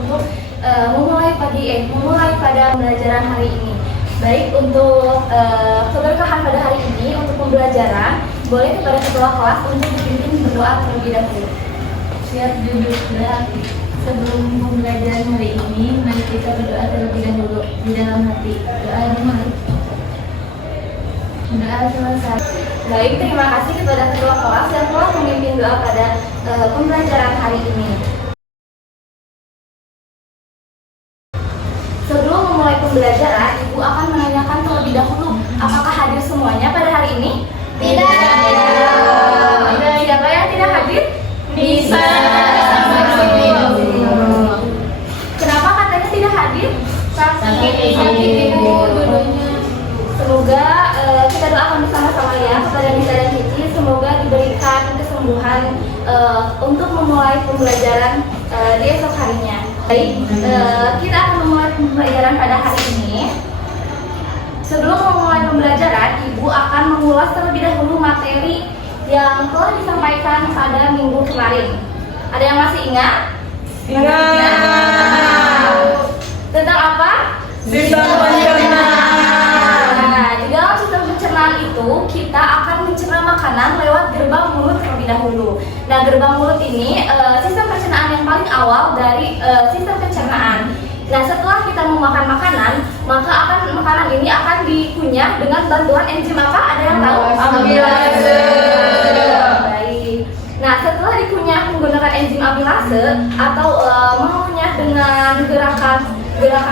untuk memulai pada pembelajaran hari ini. Baik, untuk keberkahan pada hari ini untuk pembelajaran, boleh kepada ketua kelas untuk dipimpin berdoa terlebih dahulu. Siap duduk berarti. Sebelum pembelajaran hari ini, mari kita berdoa terlebih dahulu di dalam hati. Doa dimulai. Doa selesai. Baik, terima kasih kepada ketua kelas yang telah memimpin doa pada pembelajaran hari ini. Sebelum memulai pembelajaran, Ibu akan menanyakan terlebih dahulu, apakah hadir semuanya pada hari ini? Tidak. Siapa yang tidak hadir? Bisa. Kenapa katanya tidak hadir? Sakit Ibu dulunya. Semoga kita doakan bersama-sama ya kepada Nisa dan Cici, semoga diberikan kesembuhan untuk memulai pembelajaran di esok harinya. Baik, kita akan memulai pembelajaran pada hari ini. Sebelum memulai pembelajaran, Ibu akan mengulas terlebih dahulu materi yang telah disampaikan pada minggu kemarin. Ada yang masih ingat? Ingat. Tentang apa? Sistem pencernaan. Nah, di dalam sistem pencernaan itu kita akan mencerna makanan lewat gerbang mulut terlebih dahulu. Nah, gerbang mulut ini sistem pencernaan yang paling awal dari sistem pencernaan. Nah, setelah kita memakan makanan, maka makanan ini akan dikunyah dengan bantuan enzim apa? Ada yang tahu? Amilase. Baik. Nah, setelah dikunyah menggunakan enzim amilase atau mengunyah dengan gerakan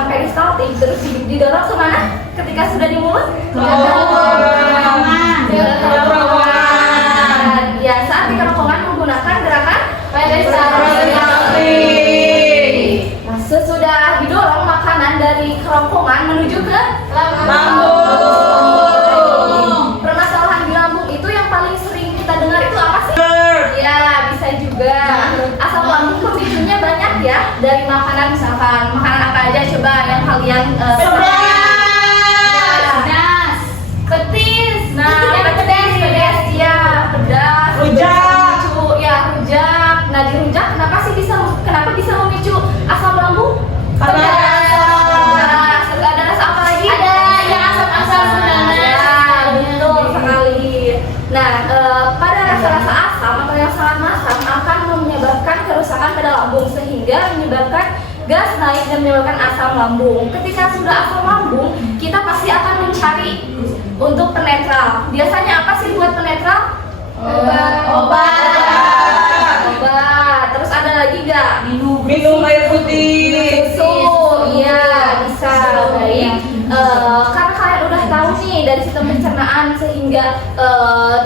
peristaltik, terus didorong kemana? Ketika sudah di mulut? Ke kerongkongan. Ya, saat di kerongkongan menggunakan gerakan peristaltik. Nah, sesudah didorong makanan dari kerongkongan menuju ke lambung. Permasalahan di lambung itu yang paling sering kita dengar itu apa sih? Ya, bisa juga. Asam lambung pemicunya banyak ya. Dari makanan, misalkan makanan apa aja coba yang kalian pedas, petis. Nah, pedas ya, pedas. Rujak. Ya, rujak. Nah, di rujak kenapa bisa memicu asam lambung? Karena ada rasa apa lagi? ada yang asam-asam Ya, betul sekali. Nah, pada rasa-rasa asam atau yang sangat masam akan menyebabkan kerusakan pada lambung sehingga menyebabkan gas naik dan menyebabkan asam lambung. Ketika sudah asam lambung, kita pasti akan mencari untuk penetral. Biasanya apa sih buat penetral? Obat. Terus ada lagi nggak? minum air putih. Susu, iya bisa. Baik. Karena kalian udah tahu nih dari sistem pencernaan sehingga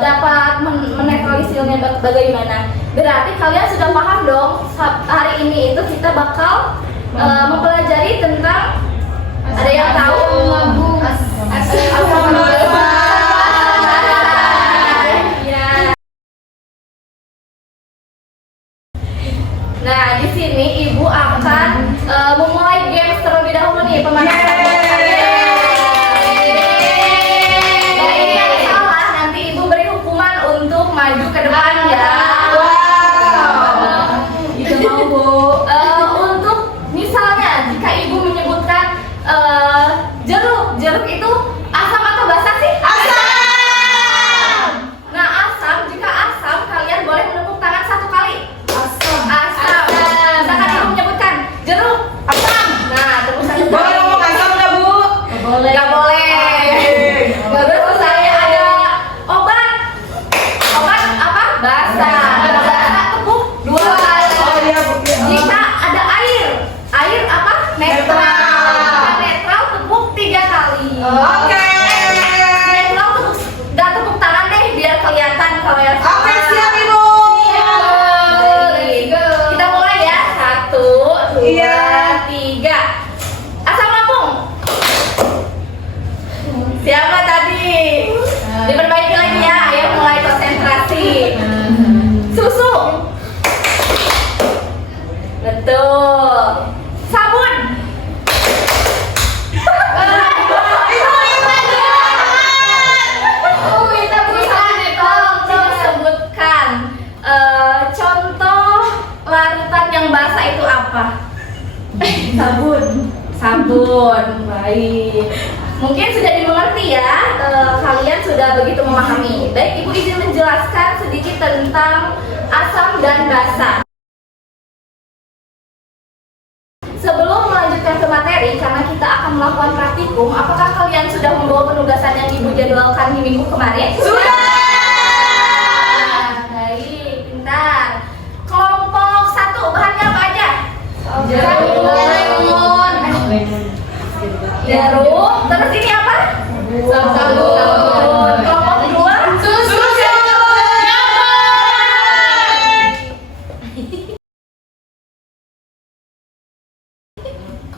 dapat menetralisirnya bagaimana. Berarti kalian sudah paham dong. Hari ini itu kita bakal mempelajari tentang, ada yang tahu? Asam lambung. Nah, di sini Ibu akan memulai games terlebih dahulu nih, pemanasan. Dari yang salah nanti Ibu beri hukuman untuk maju ke depan ya. Itu mau Bu. Untuk misalnya jika Ibu menyebutkan jeruk itu asam atau basah sih? Asam. Nah, jika asam kalian boleh menepuk tangan satu kali. Asam. Misalkan Ibu menyebutkan jeruk asam. Nah, tepuk satu Boleh kali. ngomong asam nggak Bu? Nggak boleh. Terus misalnya ada obat apa? Basah. Tepuk dua kali. Oh iya Bu. Jika ada air apa? Netral. Netral tepuk 3 kali. Oke. Netral tepuk tangan deh biar kelihatan kalau yang salah. Oke, siap Ibu. Baik. Kita mulai ya. 1, 2, Iya. 3. Asam lambung. Siapa tadi? Diperbaiki lagi ya. Ayo mulai konsentrasi. Susu. Betul. Sabun. Tolong sebutkan contoh larutan yang basah itu apa? Sabun. Sabun. Baik. Mungkin sudah dimengerti ya, kalian sudah begitu memahami. Baik, Ibu izin menjelaskan sedikit tentang asam dan basa. Sebelum melanjutkan ke materi, karena kita akan melakukan praktikum, apakah kalian sudah membawa penugasan yang Ibu jadwalkan di minggu kemarin? Sudah. Baik, pintar. Kelompok 1, bahannya apa aja? Lemon. Jarum. Terus ini apa? Sabun. Kelompok 2, Susu.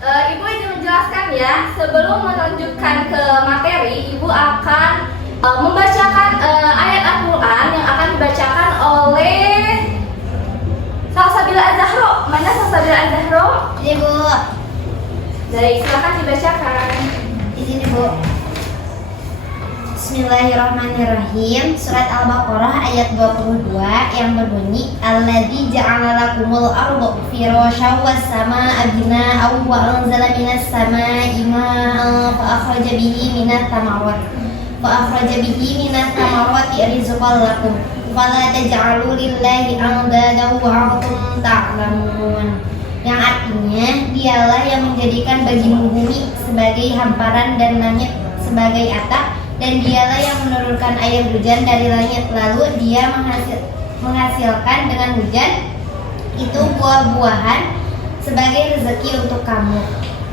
Ibu izin menjelaskan ya, sebelum melanjutkan ke materi, Ibu akan membacakan ayat Al-Quran yang akan dibacakan oleh Salsabila Az-Zahro. Mana Salsabila Az-Zahro? Ibu, Baik, silakan dibacakan. izin Ibu. Bismillahirrahmanirrahim. Surat Al-Baqarah ayat 22 yang berbunyi Alladzi ja'ala lakumul arda firasyan was samaa'a bina'an wa anzala minas samaa'i ma'an fa akhraja bihi minat thamarati rizqan lakum fala taj'alu lillahi andadan wa antum ta'lamun. Yang artinya dialah yang menjadikan bagimu bumi sebagai hamparan dan langit sebagai atap, dan dialah yang menurunkan air hujan dari langit, lalu dia menghasilkan dengan hujan itu buah-buahan sebagai rezeki untuk kamu.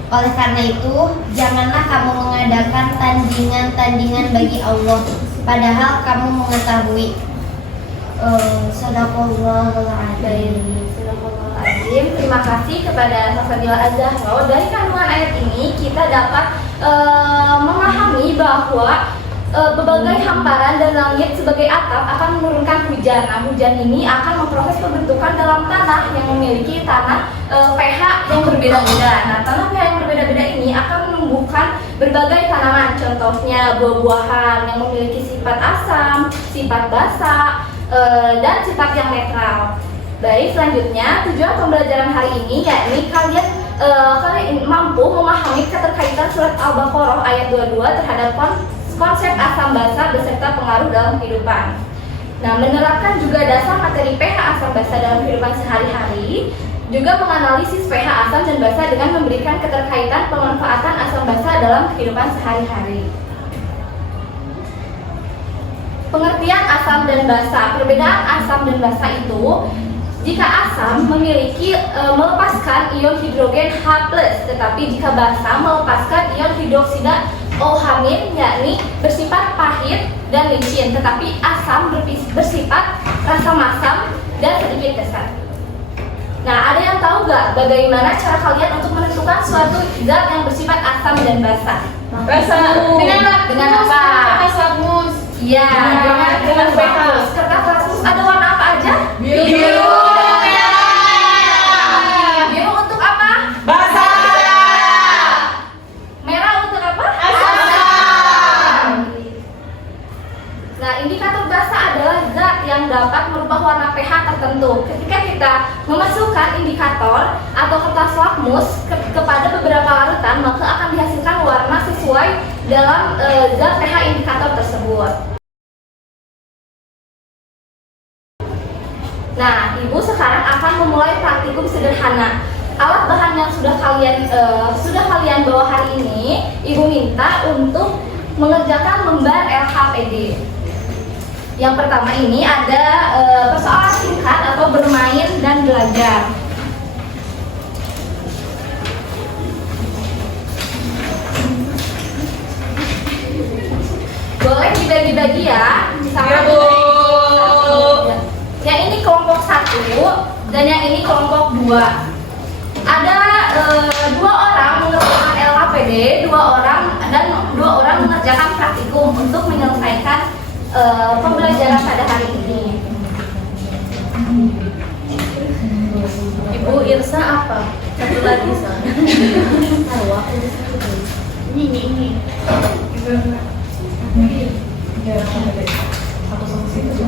Oleh karena itu, janganlah kamu mengadakan tandingan-tandingan bagi Allah, padahal kamu mengetahui. Sadaqallahul adzim. Terima kasih kepada Salsabila Az-Zahro. Dari kandungan ayat ini kita dapat memahami bahwa berbagai hamparan dan langit sebagai atap akan menurunkan hujan. Nah, hujan ini akan memproses pembentukan dalam tanah yang memiliki tanah pH yang berbeda-beda. Nah, tanah pH yang berbeda-beda ini akan menumbuhkan berbagai tanaman, contohnya buah-buahan yang memiliki sifat asam, sifat basa, dan sifat yang netral. Baik, selanjutnya tujuan pembelajaran hari ini yakni kalian mampu memahami keterkaitan surat Al-Baqarah ayat 22 terhadap konsep asam basa beserta pengaruh dalam kehidupan. Nah, menerapkan juga dasar materi pH asam basa dalam kehidupan sehari-hari, juga menganalisis pH asam dan basa dengan memberikan keterkaitan pemanfaatan asam basa dalam kehidupan sehari-hari. Pengertian asam dan basa. Perbedaan asam dan basa itu, jika asam memiliki melepaskan ion hidrogen H+, tetapi jika basa melepaskan ion hidroksida OH-, yakni bersifat pahit dan licin, tetapi asam bersifat rasa masam dan sedikit kesat. Nah, ada yang tahu gak bagaimana cara kalian untuk menentukan suatu zat yang bersifat asam dan basa? Dengan apa? Kertas lakmus. Iya, dengan pH. Kertas lakmus ada warna apa aja? Biru. Biru untuk apa? Basa. Merah untuk apa? Asam. Nah, indikator basa adalah zat yang dapat merubah warna pH tertentu. Ketika kita memasukkan indikator atau kertas lakmus kepada beberapa larutan, maka akan dihasilkan warna sesuai dalam zat pH indikator tersebut. Nah, Ibu sekarang akan memulai praktikum sederhana. Alat bahan yang sudah kalian bawa hari ini, Ibu minta untuk mengerjakan lembar LHPD. Yang pertama ini ada persoalan singkat atau bermain dan belajar. Boleh dibagi-bagi ya, misalkan Ya, Bu. yang ini kelompok 1 dan yang ini kelompok 2. Ada 2 orang mengerjakan LHPD, 2 orang mengerjakan praktikum untuk menyelesaikan pembelajaran pada hari ini. Ibu Irsa apa? Satu lagi soalnya. Tahu aku bisa ini.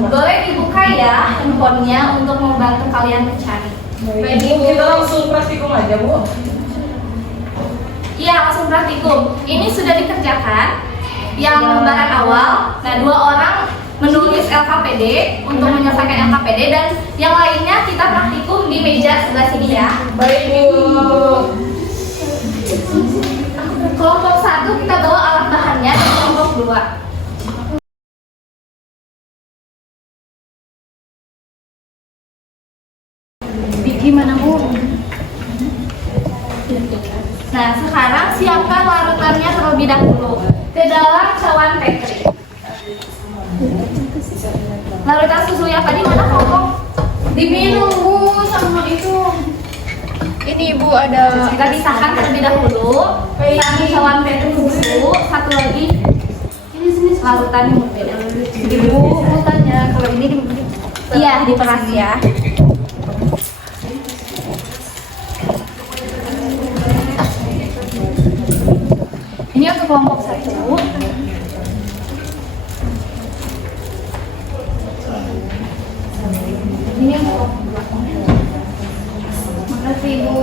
Boleh dibuka ya handphonenya untuk membantu kalian mencari. Baik, Bu, kita langsung praktikum aja, Bu. Iya, langsung praktikum. Ini sudah dikerjakan yang lembaran awal. Nah, 2 orang menulis LKPD untuk menyelesaikan LKPD dan yang lainnya kita praktikum di meja sebelah sini ya. Baik, Bu. Kelompok 1 kita bawa alat bahannya dan kelompok 2. Gimana Bu? Nah, sekarang siapkan larutannya terlebih dahulu ke dalam cawan Petri. Larutan susu yang tadi mana kelompok? Diminum, Bu, sama itu. Ini Ibu ada Kita pisahkan terlebih dahulu. Satu cawan Petri susu, satu lagi ini jenis larutan yang berbeda. Ibu tanya kalau ini Iya, diperas ya. Ini untuk kelompok 1. Ini untuk kelompok 2. Makasih Bu.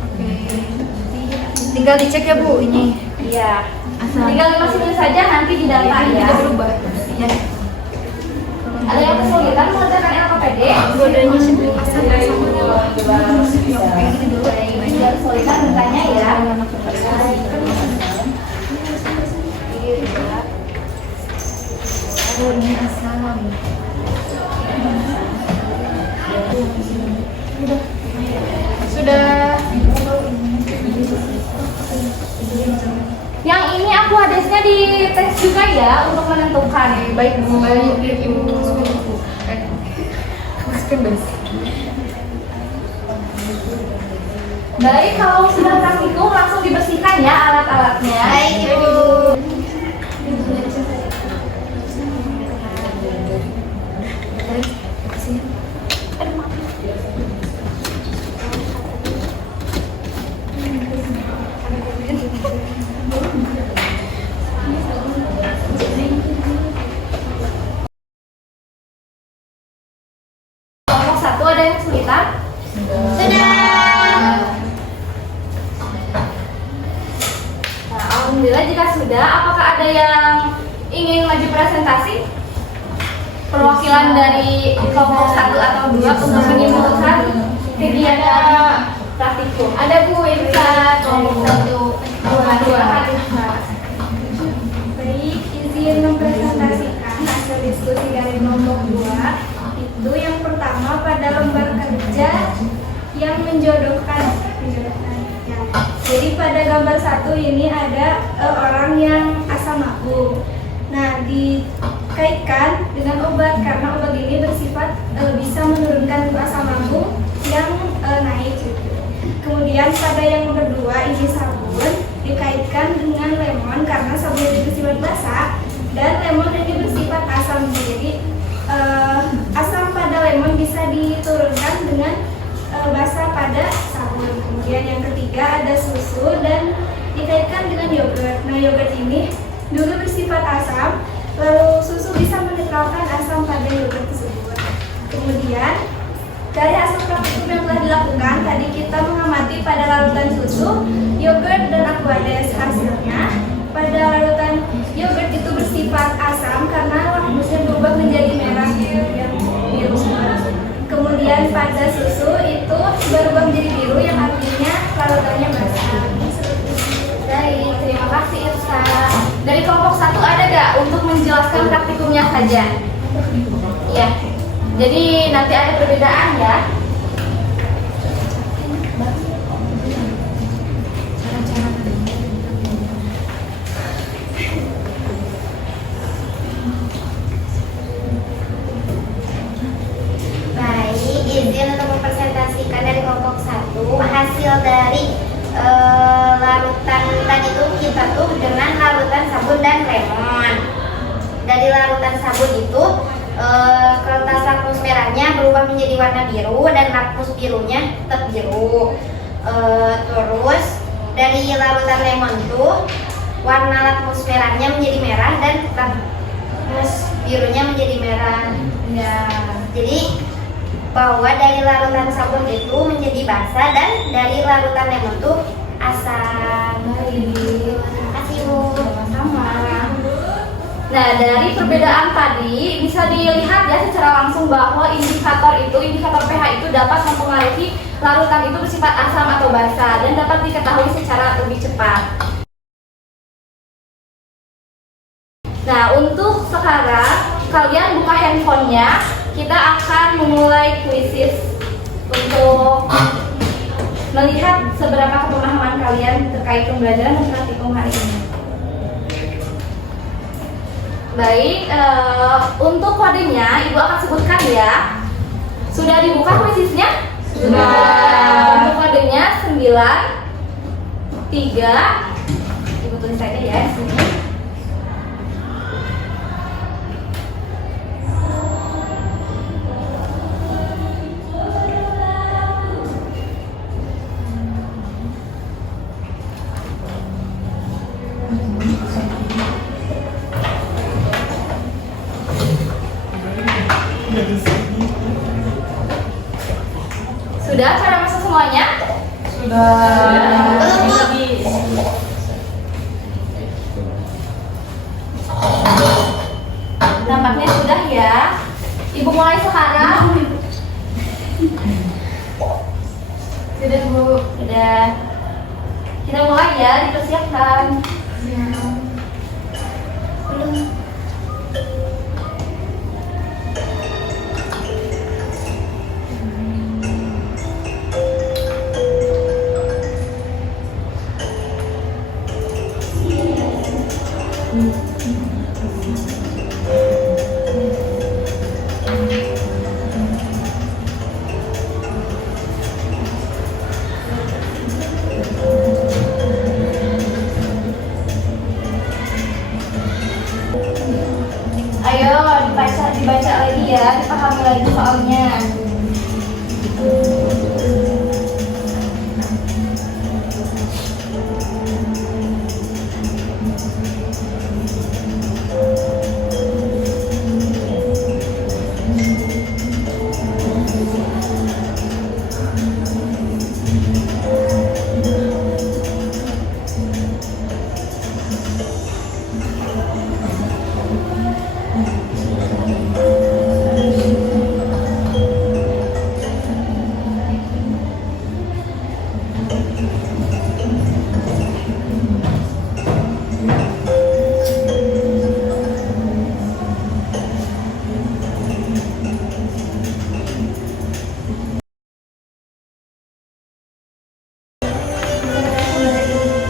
Oke. Tinggal dicek ya Bu ini. Iya. Tinggal dimasukin saja nanti di data ya. Tidak berubah. Ya. Ada yang kesulitan mengerjakan LKPD? Dua-duanya sebelum Yang kesulitan bertanya ya. Sudah. Yang ini aku hadesnya di tes juga ya untuk menentukan. Baik Bu. Baik Ibu. Baik, kalau sudah praktikum langsung dibersihkan ya alat-alatnya. Baik Ibu. Kelompok 1 ada yang kesulitan? Sudah. Nah, alhamdulillah jika sudah, apakah ada yang ingin maju presentasi? Perwakilan dari kelompok 1 atau 2 untuk menyimpulkan kegiatan praktikum. Ada Bu Irsa, kelompok 1, 2. Baik, izin mempresentasikan hasil diskusi dari kelompok 2. Itu yang pertama pada lembar kerja yang menjodohkan ya. Jadi pada gambar 1 ini ada orang yang asam lambung. Nah, dikaitkan dengan obat karena obat ini bersifat bisa menurunkan asam lambung yang naik gitu. Kemudian pada yang kedua ini sabun dikaitkan dengan lemon karena sabun ini bersifat basah dan lemon ini bersifat asam. Jadi asam pada lemon bisa diturunkan dengan basah pada sabun. Kemudian yang ketiga ada susu dan dikaitkan dengan yogurt. Nah, yogurt ini dulu bersifat asam, lalu susu bisa menetralkan asam pada yogurt tersebut. Kemudian dari hasil praktikum yang telah dilakukan, tadi kita mengamati pada larutan susu, yogurt dan aquades. Hasilnya pada larutan yogurt itu bersifat asam karena lakmusnya berubah menjadi merah dan biru. Kemudian pada susu itu berubah menjadi biru yang artinya larutannya basah. Baik, terima kasih Irsa. Dari kelompok 1 ada gak untuk menjelaskan praktikumnya saja? Iya. Jadi nanti ada perbedaan ya. Baik, izin untuk mempresentasikan dari kelompok 1 hasil dari larutan tadi tuh kita tuh dengan larutan sabun dan lemon. Dari larutan sabun itu kertas lakmus merahnya berubah menjadi warna biru dan lakmus birunya tetap biru. Terus dari larutan lemon tuh warna lakmus merahnya menjadi merah dan lakmus birunya menjadi merah. Ya, jadi bahwa dari larutan sabun itu menjadi basa dan dari larutan lemon itu asam. Baik. Terima kasih Bu. Sama. Nah, dari perbedaan tadi bisa dilihat ya secara langsung bahwa indikator pH itu dapat mempengaruhi larutan itu bersifat asam atau basa dan dapat diketahui secara lebih cepat. Nah, untuk sekarang kalian buka handphonenya, kita akan memulai kuisis untuk melihat seberapa pemahaman kalian terkait pembelajaran dan praktikum hari ini. Baik, untuk kodenya Ibu akan sebutkan ya. Sudah dibuka kuisisnya? Sudah. Untuk kodenya 9 3. Ibu tulis saja ya di sini. Sudah pada masuk semuanya? Nampaknya sudah ya. Ibu mulai sekarang. Sudah Bu. Sudah. Kita mulai ya, dipersiapkan. Belum. Ayo dibaca lagi ya, dipahami lagi soalnya.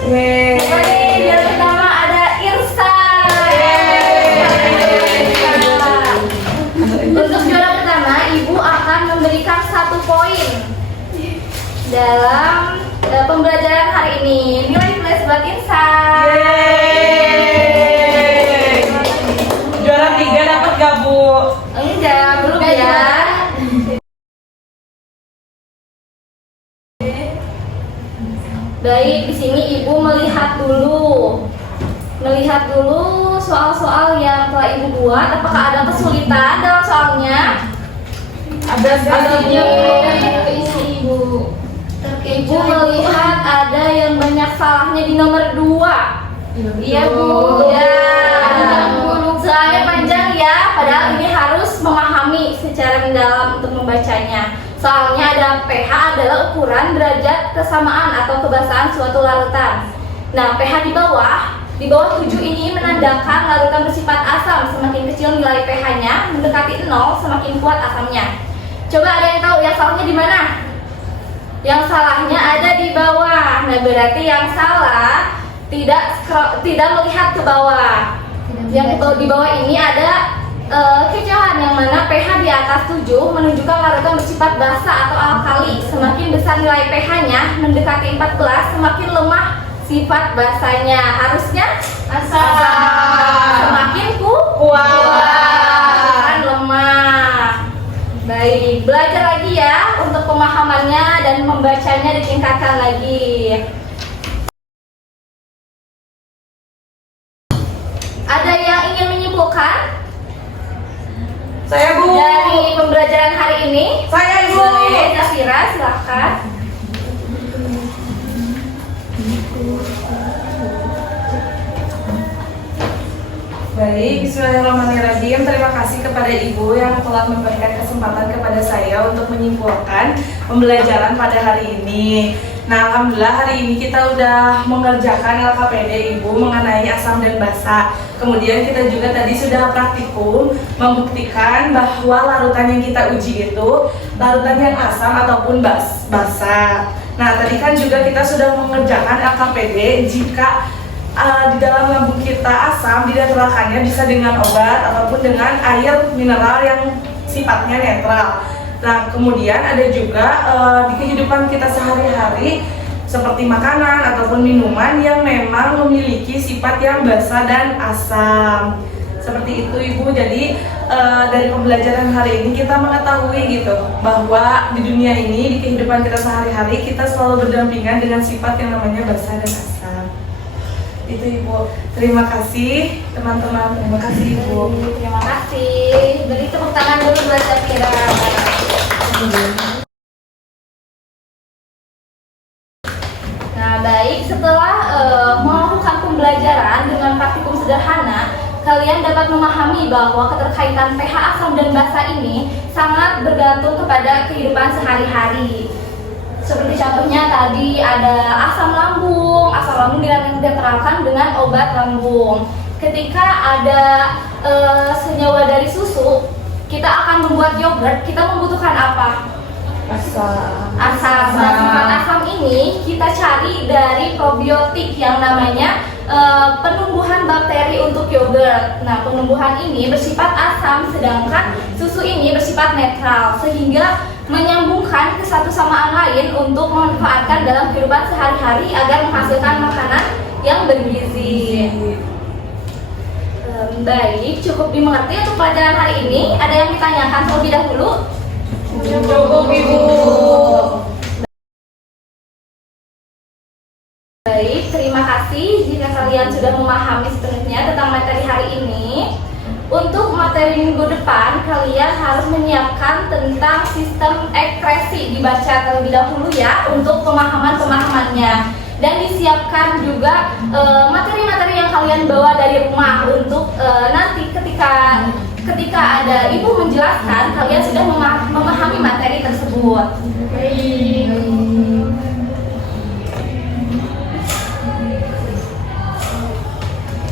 Yang pertama ada Irsa. Untuk juara pertama, Ibu akan memberikan 1 poin dalam pembelajaran hari ini. Nilai plus buat Irsa. Juara 3 dapat gak Bu? Enggak, belum ya. Baik, di sini Ibu melihat dulu soal-soal yang telah Ibu buat. Apakah ada kesulitan dalam soalnya? Ada Isi Ibu. Ibu melihat ada yang banyak salahnya di nomor 2. Iya Bu. Ya. Soalnya panjang ya, padahal ini harus memahami secara mendalam untuk membacanya. Soalnya ada pH adalah ukuran derajat kesamaan atau kebasahan suatu larutan. Nah, pH di bawah 7 ini menandakan larutan bersifat asam. Semakin kecil nilai pH-nya, mendekati 0, semakin kuat asamnya. Coba ada yang tahu yang salahnya di mana? Yang salahnya ada di bawah. Nah, berarti yang salah tidak melihat ke bawah. Yang di bawah ini ada kecohan yang mana pH di atas 7 menunjukkan larutan bersifat basa atau alkali. Semakin besar nilai pH-nya mendekati 14, semakin lemah sifat basanya. Harusnya asam. Semakin kuat, lemah. Baik, belajar lagi ya untuk pemahamannya dan membacanya ditingkatkan lagi. Ada yang ingin menyimpulkan? Saya Bu. Dari pembelajaran hari ini ini? Saya, Ibu. Boleh, Zafira, silakan. Baik, bismillahirrahmanirrahim. Terima kasih kepada Ibu yang telah memberikan kesempatan kepada saya untuk menyimpulkan pembelajaran pada hari ini. Nah, alhamdulillah hari ini kita udah mengerjakan LKPD Ibu mengenai asam dan basa. Kemudian kita juga tadi sudah praktikum membuktikan bahwa larutan yang kita uji itu larutan yang asam ataupun basa. Nah, tadi kan juga kita sudah mengerjakan LKPD jika di dalam lambung kita asam dinetralkannya bisa dengan obat ataupun dengan air mineral yang sifatnya netral. Nah, kemudian ada juga di kehidupan kita sehari-hari seperti makanan ataupun minuman yang memang memiliki sifat yang basa dan asam. Seperti itu Ibu. Jadi dari pembelajaran hari ini kita mengetahui gitu bahwa di dunia ini, di kehidupan kita sehari-hari kita selalu berdampingan dengan sifat yang namanya basa dan asam. Itu Ibu. Terima kasih teman-teman. Terima kasih Ibu. Terima kasih. Beri tepuk tangan dulu buat Zafira. Nah, baik, setelah melakukan pembelajaran dengan praktikum sederhana, kalian dapat memahami bahwa keterkaitan pH asam dan basa ini sangat bergantung kepada kehidupan sehari-hari. Seperti contohnya tadi ada asam lambung dinetralkan dengan obat lambung. Ketika ada senyawa dari susu, kita akan membuat yogurt, kita membutuhkan apa? Asam. Asam. Nah, sifat asam ini kita cari dari probiotik yang namanya penumbuhan bakteri untuk yogurt. Nah, penumbuhan ini bersifat asam, sedangkan susu ini bersifat netral, sehingga menyambungkan ke satu sama lain untuk memanfaatkan dalam kehidupan sehari-hari agar menghasilkan makanan yang bergizi. Baik, cukup dimengerti untuk pelajaran hari ini. Ada yang ditanyakan terlebih dahulu? Cukup Ibu. Baik, terima kasih jika kalian sudah memahami sepenuhnya tentang materi hari ini. Untuk materi minggu depan, kalian harus menyiapkan tentang sistem ekskresi, dibaca terlebih dahulu ya untuk pemahaman-pemahamannya. Dan disiapkan juga materi-materi yang kalian bawa dari rumah untuk nanti ketika ada ibu menjelaskan, kalian sudah memahami materi tersebut.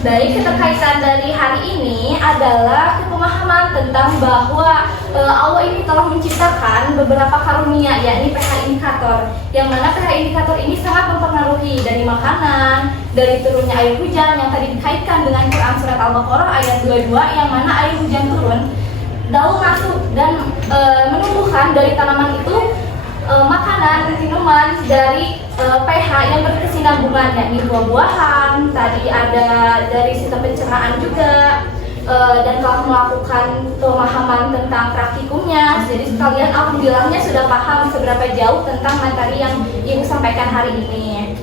Baik, keterkaitan dari hari ini adalah pemahaman tentang bahwa Allah ini telah menciptakan beberapa karunia, yakni pH indikator, yang mana pH indikator ini sangat mempengaruhi dari makanan, dari turunnya air hujan yang tadi dikaitkan dengan Quran surat Al-Baqarah ayat 22, yang mana air hujan turun, daun masuk dan menumbuhkan dari tanaman itu makanan, minuman dari pH yang berkesinambungan, yakni buah-buahan, tadi ada dari sistem pencernaan juga, dan telah melakukan pemahaman tentang praktikumnya. Jadi kalian alhamdulillahnya sudah paham seberapa jauh tentang materi yang ibu sampaikan hari ini.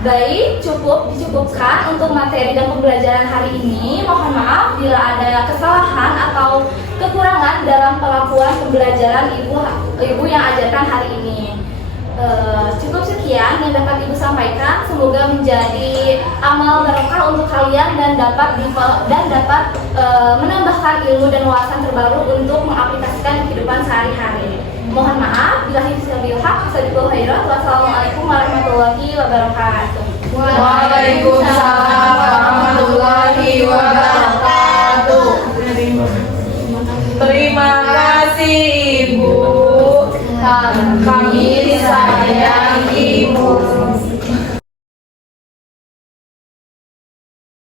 Baik, dicukupkan untuk materi dan pembelajaran hari ini. Mohon maaf bila ada kesalahan atau kekurangan dalam pelakuan pembelajaran ibu yang ajarkan hari ini. Cukup sekian yang dapat ibu sampaikan. Semoga menjadi amal barokah untuk kalian dan dapat menambahkan ilmu dan wawasan terbaru untuk mengaplikasikan kehidupan sehari-hari. Mohon maaf bila hisbil haq, sadaqul khairat. Wassalamualaikum warahmatullahi wabarakatuh. Waalaikumsalam warahmatullahi wabarakatuh. Terima kasih Ibu. Kami